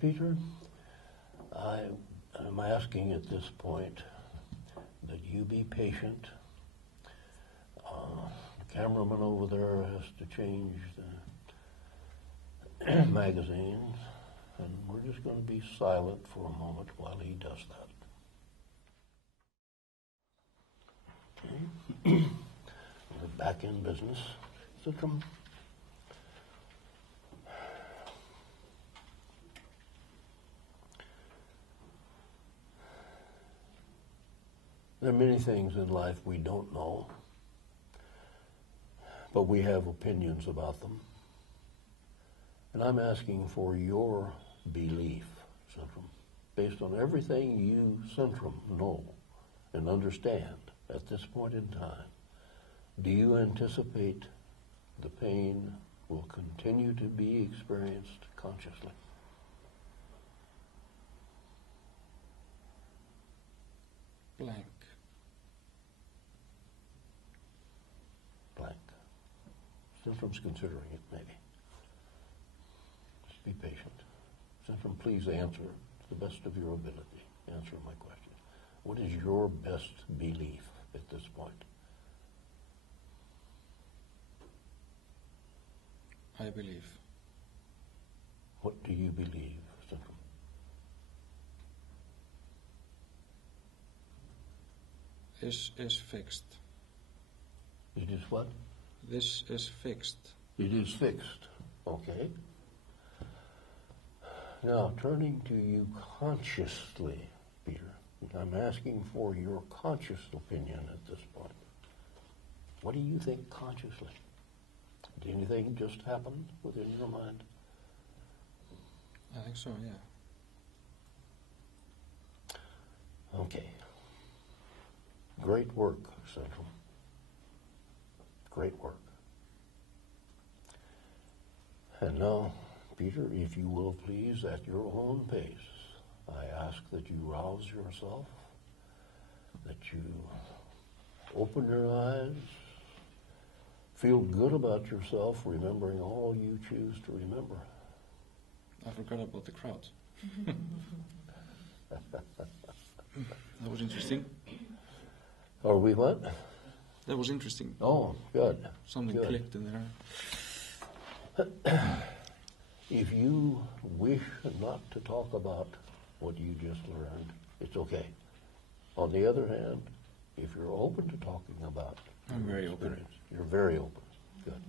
Peter, I am asking at this point that you be patient. The cameraman over there has to change the magazines, and we're just going to be silent for a moment while he does that. Okay. We're back in business. Sintram. There are many things in life we don't know, but we have opinions about them. And I'm asking for your belief, Sintram, based on everything you, Sintram, know and understand at this point in time. Do you anticipate the pain will continue to be experienced consciously? Blank. Blank. Sintram's considering it, maybe. Just be patient. Sintram, please answer to the best of your ability. Answer my question. What is your best belief at this point? I believe. What do you believe, Sintram? This is fixed. It is what? This is fixed. It is fixed. Okay. Now, turning to you consciously, Peter, I'm asking for your conscious opinion at this point. What do you think consciously? Did anything just happen within your mind? I think so, yeah. Okay. Great work, Sintram. Great work. And now, Peter, if you will please, at your own pace, I ask that you rouse yourself, that you open your eyes, feel good about yourself, remembering all you choose to remember. I forgot about the crowd. That was interesting. Are we what? That was interesting. Oh, good. Something good. clicked in there. If you wish not to talk about what you just learned, it's okay. On the other hand, if you're open to talking about I'm very open. You're very open. Good.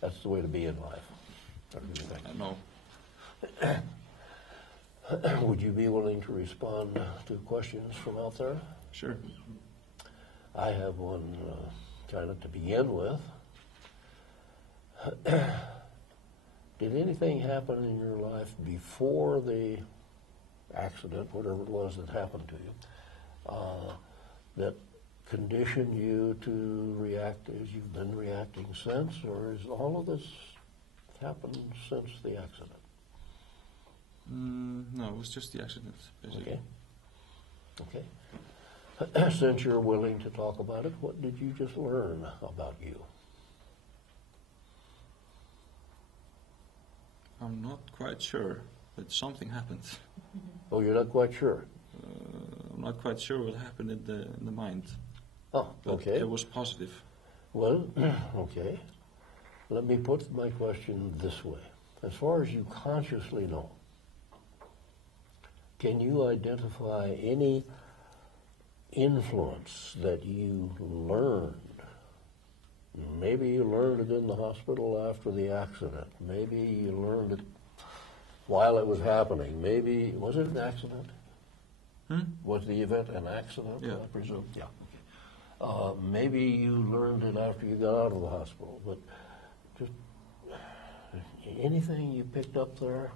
That's the way to be in life. Don't you think? No. Would you be willing to respond to questions from out there? Sure. I have one kind of to begin with. Did anything happen in your life before the accident, whatever it was that happened to you, that conditioned you to react as you've been reacting since, or has all of this happened since the accident? No, it was just the accident, basically. Okay. Okay. Since you're willing to talk about it, what did you just learn about you? I'm not quite sure, but something happened. Oh, you're not quite sure? I'm not quite sure what happened in the mind. Oh, okay. It was positive. Well, okay. Let me put my question this way. As far as you consciously know, can you identify any influence that you learned? Maybe you learned it in the hospital after the accident. Maybe you learned it while it was happening. Maybe, was it an accident? Was the event an accident, Yeah. I presume? Yeah. Okay. Maybe you learned it after you got out of the hospital, but just anything you picked up there?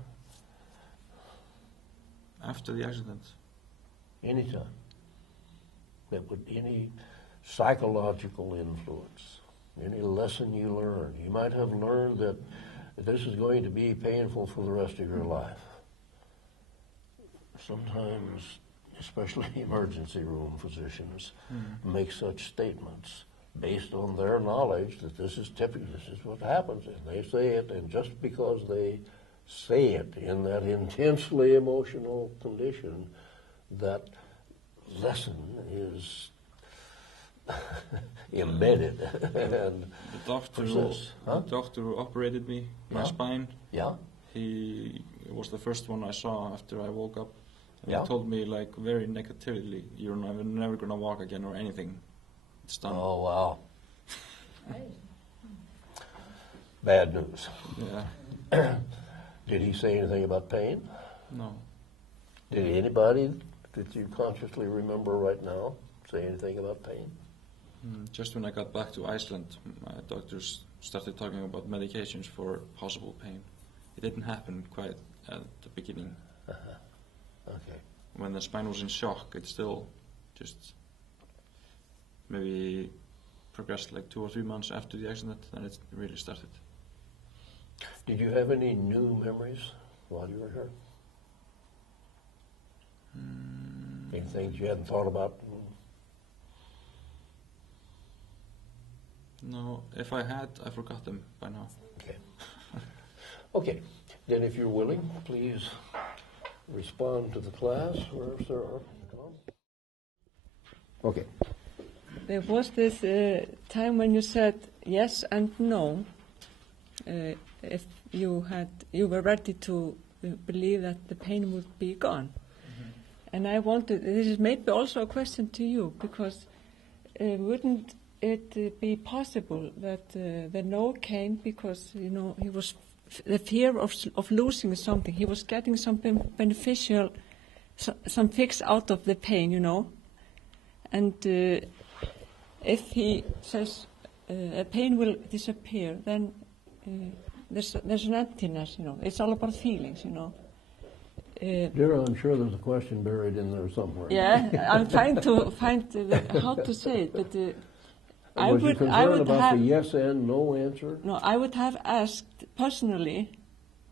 After the accident. Anytime. That would, any psychological influence, any lesson you learned. You might have learned that this is going to be painful for the rest of your life. Sometimes, especially emergency room physicians, make such statements based on their knowledge that this is typical, this is what happens, and they say it, and just because they say it in that intensely emotional condition, that lesson is embedded and The doctor, persists. Huh? the doctor who operated me, my Yeah. spine, Yeah? he was the first one I saw after I woke up. And Yeah. he told me like very negatively, you're never gonna walk again or anything. It's done. Oh, wow. Bad news. Yeah. Did he say anything about pain? No. Did anybody that you consciously remember right now say anything about pain? Just when I got back to Iceland, my doctors started talking about medications for possible pain. It didn't happen quite at the beginning. Okay. When the spine was in shock, it still just maybe progressed like 2 or 3 months after the accident, and it really started. Did you have any new memories while you were here? Any things you hadn't thought about? No, if I had, I forgot them by now. Okay. Okay. Then if you're willing, please respond to the class where there are. Okay. There was this time when you said yes and no. If you were ready to believe that the pain would be gone. And I wanted, this is maybe also a question to you, because wouldn't it be possible that the no came because, he was, the fear of losing something, he was getting something beneficial, some fix out of the pain, And if he says a pain will disappear, then there's an emptiness, It's all about feelings, Dear, I'm sure there's a question buried in there somewhere. Yeah, I'm trying to find how to say it, but I Was you would concerned about have the yes and no answer? no. I would have asked personally.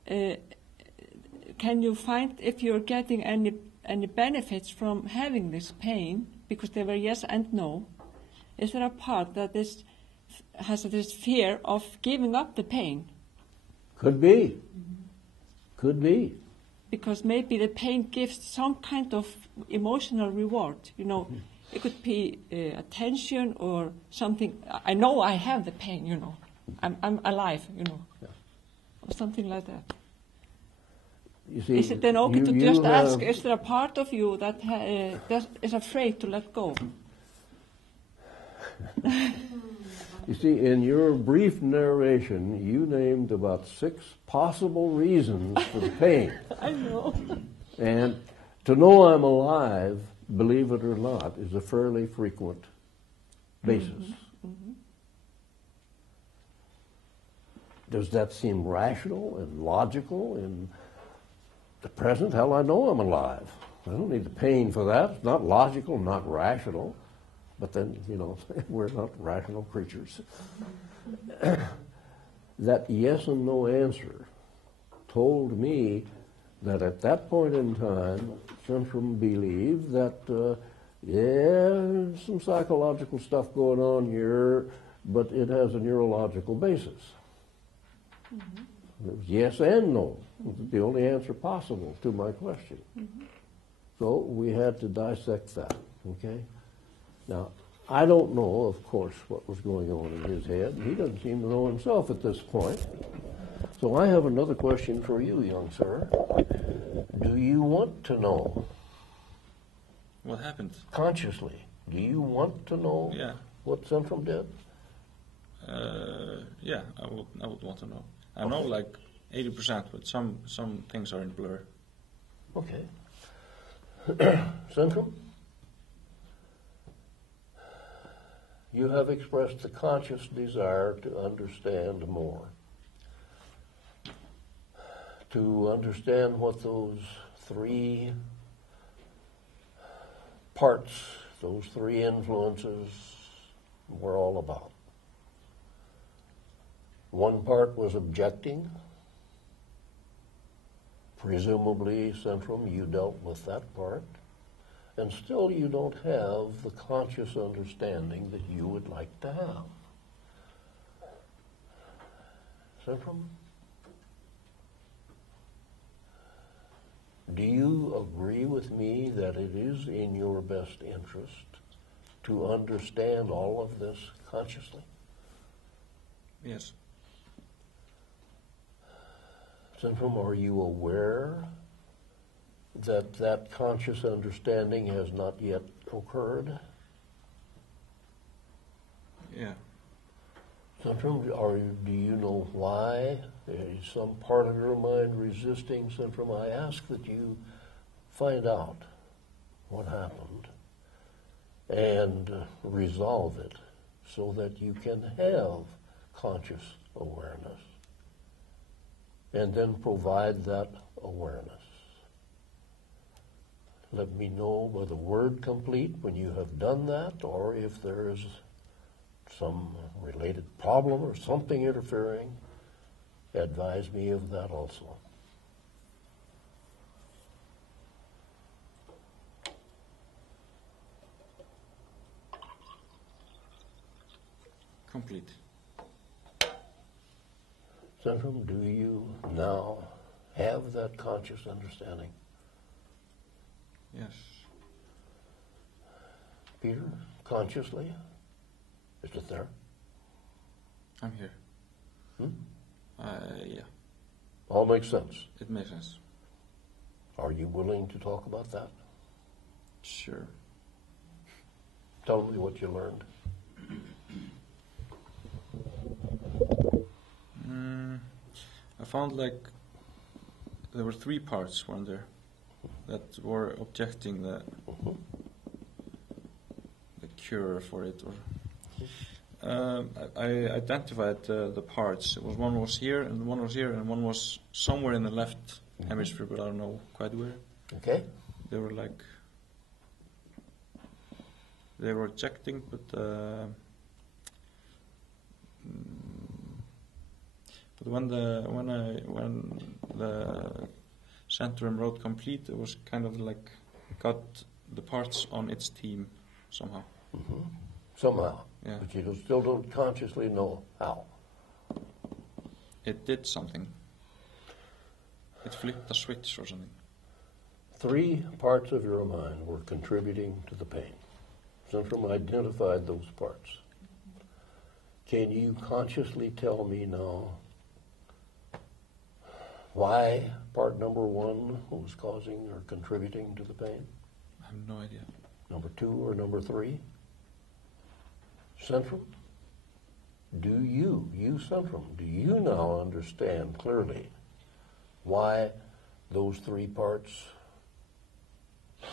Can you find if you're getting any benefits from having this pain? Because they were yes and no. Is there a part that has this fear of giving up the pain? Could be. Could be. Because maybe the pain gives some kind of emotional reward. It could be attention or something. I know I have the pain. I'm alive. Or something like that. You see, Is it then okay to you just ask? have- Is there a part of you that is afraid to let go? You see, in your brief narration, you named about 6 possible reasons for the pain. I know. And to know I'm alive, believe it or not, is a fairly frequent basis. Does that seem rational and logical in the present? Hell, I know I'm alive. I don't need the pain for that. It's not logical, not rational. But then, we're not rational creatures. That yes and no answer told me that at that point in time, Centrum believed that, there's some psychological stuff going on here, but it has a neurological basis. It was yes and no. It was the only answer possible to my question. So we had to dissect that, okay? Now, I don't know, of course, what was going on in his head. He doesn't seem to know himself at this point. So I have another question for you, young sir. Do you want to know? What happened? Consciously, do you want to know Yeah. what Centrum did? Yeah, I would want to know. I know like 80%, but some things are in blur. Okay. Centrum? You have expressed the conscious desire to understand more. To understand what those 3 parts, those 3 influences were all about. One part was objecting. Presumably, Centrum, you dealt with that part. And still you don't have the conscious understanding that you would like to have. Centrum? agree with me that it is in your best interest to understand all of this consciously? Yes. Centrum, are you aware that that conscious understanding has not yet occurred? Yeah. Centrum, do you know why? Is some part of your mind resisting, Centrum? I ask that you find out what happened and resolve it so that you can have conscious awareness and then provide that awareness. Let me know by the word complete when you have done that, or if there is some related problem or something interfering, advise me of that also. Complete. Centrum, do you now have that conscious understanding? Yes. Peter, consciously? Is it there? I'm here. Yeah. All makes sense. It makes sense. Are you willing to talk about that? Sure. Tell me what you learned. I found like there were 3 parts, weren't there, that were objecting the cure for it. Or I identified the parts. One was here, and one was here, and one was somewhere in the left hemisphere, but I don't know quite where. Okay? They were like they were objecting, but when the Centrum wrote complete, it was kind of like got the parts on its team somehow. Mm-hmm. Somehow. Yeah. But you still don't consciously know how. It did something. It flipped a switch or something. 3 parts of your mind were contributing to the pain. Centrum identified those parts. Can you consciously tell me now why part number 1 was causing or contributing to the pain? I have no idea. Number 2 or number 3? Centrum? Centrum, do you now understand clearly why those 3 parts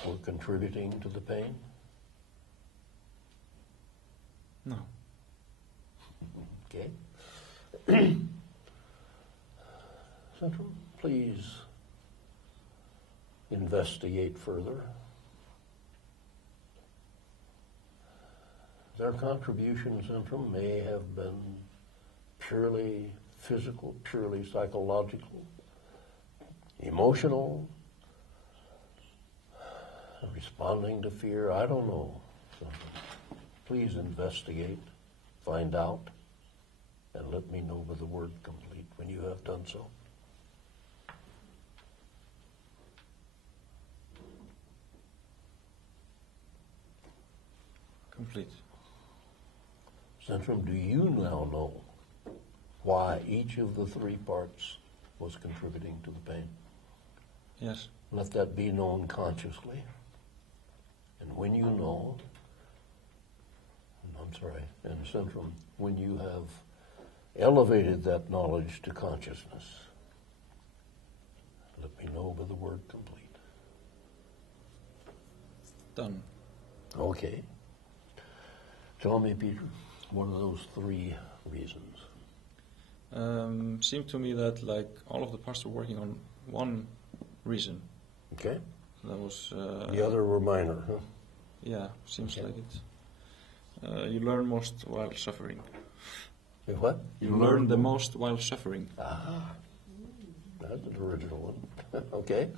were contributing to the pain? No. Okay. Centrum, please investigate further. Their contribution, Centrum, may have been purely physical, purely psychological, emotional, responding to fear. I don't know. Centrum. Please investigate, find out, and let me know by the word complete when you have done so. Complete. Centrum, do you now know why each of the 3 parts was contributing to the pain? Yes. Let that be known consciously. And when you know, and Centrum, when you have elevated that knowledge to consciousness, let me know by the word complete. Done. Okay. Tell me, Peter, what are those 3 reasons? Seemed to me that like all of the parts were working on one reason. Okay. That was The other were minor, huh? yeah, seems Okay. like it. You learn most while suffering. You what? You learn the most while suffering. Ah, that's an original one. Okay.